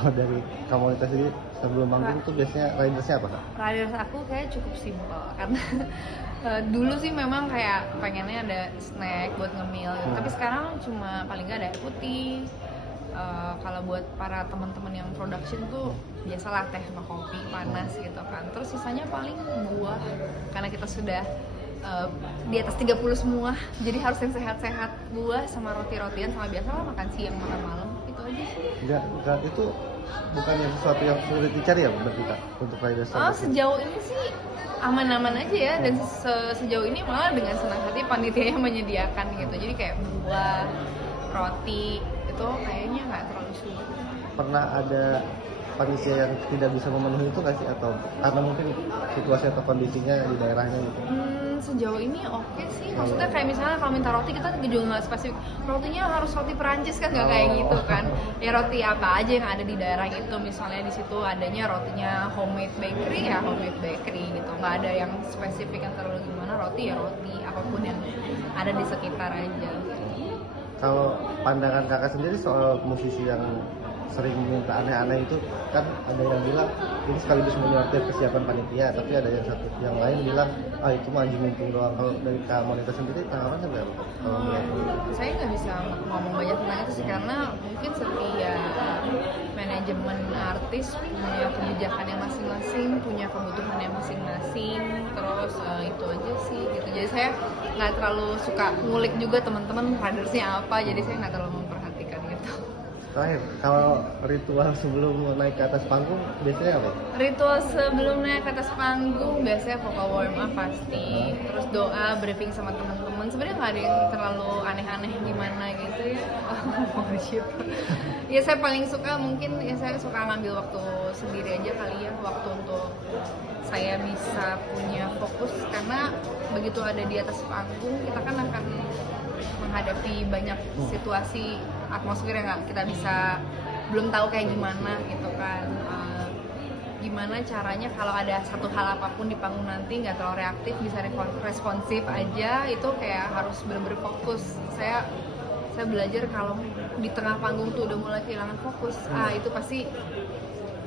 Oh, dari komunitas ini sebelum manggung tuh biasanya ridersnya apa Kak? Riders aku kayak cukup simpel karena dulu sih memang kayak pengennya ada snack buat ngemil gitu. Tapi sekarang cuma paling nggak ada air putih. Kalau buat para teman-teman yang production tuh biasalah teh sama kopi panas gitu kan. Terus sisanya paling buah karena kita sudah di atas 30 semua, jadi harus yang sehat-sehat, buah sama roti-rotian sama biasalah makan siang makan malam itu aja sih. Enggak, itu bukan yang sesuatu yang sulit dicari ya berarti Kak untuk riders Sejauh ini sih aman-aman aja ya, dan sejauh ini malah dengan senang hati panitia yang menyediakan gitu. Jadi kayak buah, roti itu kayaknya nggak terlalu sulit. Pernah ada panitia yang tidak bisa memenuhi itu nggak sih, atau karena mungkin situasi atau kondisinya di daerahnya gitu? Sejauh ini oke sih, maksudnya kayak misalnya kalau minta roti kita juga nggak spesifik rotinya harus roti Perancis kan, nggak kayak gitu kan. Ya roti apa aja yang ada di daerah itu, misalnya di situ adanya rotinya homemade bakery ya homemade bakery gitu, nggak ada yang spesifik yang terlalu gimana, roti ya roti apapun yang ada di sekitar aja. Kalau pandangan Kakak sendiri soal musisi yang sering minta aneh-aneh itu, kan ada yang bilang ini sekaligus menyortir kesiapan panitia, tapi ada yang lain bilang itu mah anjing mumpung doang. Kalau dari komunitas sendiri tanggapannya berapa kalau melihat itu? Saya nggak bisa ngomong banyak tentang itu sih, karena mungkin setiap manajemen artis punya kebijakannya masing-masing, punya kebutuhannya masing-masing, terus itu aja sih gitu. Jadi saya nggak terlalu suka ngulik juga teman-teman ridersnya apa, jadi saya nggak terlalu memperhatikan gitu. Terakhir, kalau ritual sebelum naik ke atas panggung biasanya apa? Ritual sebelum naik ke atas panggung biasanya vokal warm up pasti, terus doa, briefing sama teman-teman. Sebenarnya nggak ada yang terlalu aneh-aneh gimana gitu ya. Worship. Ya saya paling suka mungkin ya saya suka ngambil waktu sendiri aja kali ya, waktu untuk saya bisa punya fokus, karena begitu ada di atas panggung kita kan akan menghadapi banyak situasi atmosfer yang nggak kita bisa, belum tahu kayak gimana gitu kan. Gimana caranya kalau ada satu hal apapun di panggung nanti nggak terlalu reaktif, bisa responsif aja, itu kayak harus bener-bener fokus. Saya belajar kalau di tengah panggung tuh udah mulai kehilangan fokus, itu pasti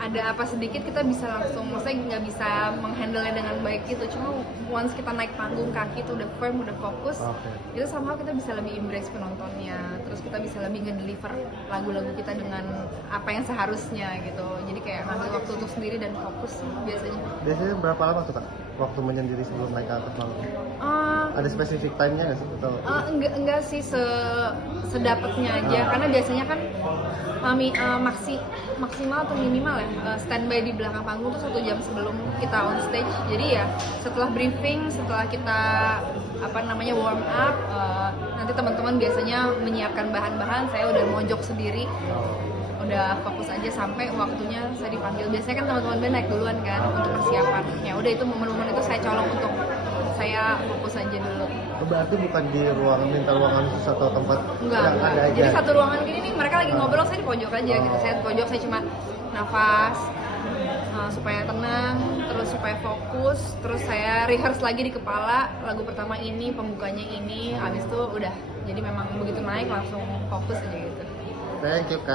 ada apa sedikit kita bisa langsung, maksudnya nggak bisa menghandle-nya dengan baik gitu. Cuma once kita naik panggung, kaki tuh udah firm, udah fokus, itu somehow kita bisa lebih embrace penontonnya, terus kita bisa lebih ngedeliver lagu-lagu kita dengan apa yang seharusnya gitu. Jadi kayak ngambil waktu untuk sendiri dan fokus biasanya. Biasanya berapa lama tuh Kak waktu menyendiri sebelum naik ke atas panggung? Ada spesifik time-nya nggak sih? Atau enggak sih, sedapatnya aja, karena biasanya kan maksimal atau minimal ya standby di belakang panggung tuh 1 jam sebelum kita on stage. Jadi ya setelah briefing, setelah kita warm up, nanti teman-teman biasanya menyiapkan bahan-bahan, saya udah mojok sendiri, udah fokus aja sampai waktunya saya dipanggil. Biasanya kan teman-teman band naik duluan kan untuk persiapan, ya udah itu momen-momen itu saya colong untuk saya fokus aja dulu. Berarti bukan di minta ruangan khusus atau tempat yang ada aja? Jadi satu ruangan gini nih, mereka lagi ngobrol, saya di pojok aja gitu. Saya di pojok, saya cuma nafas supaya tenang, terus supaya fokus, terus saya rehearse lagi di kepala lagu pertama ini, pembukanya ini, habis itu udah. Jadi memang begitu naik langsung fokus aja gitu. Thank you Kak.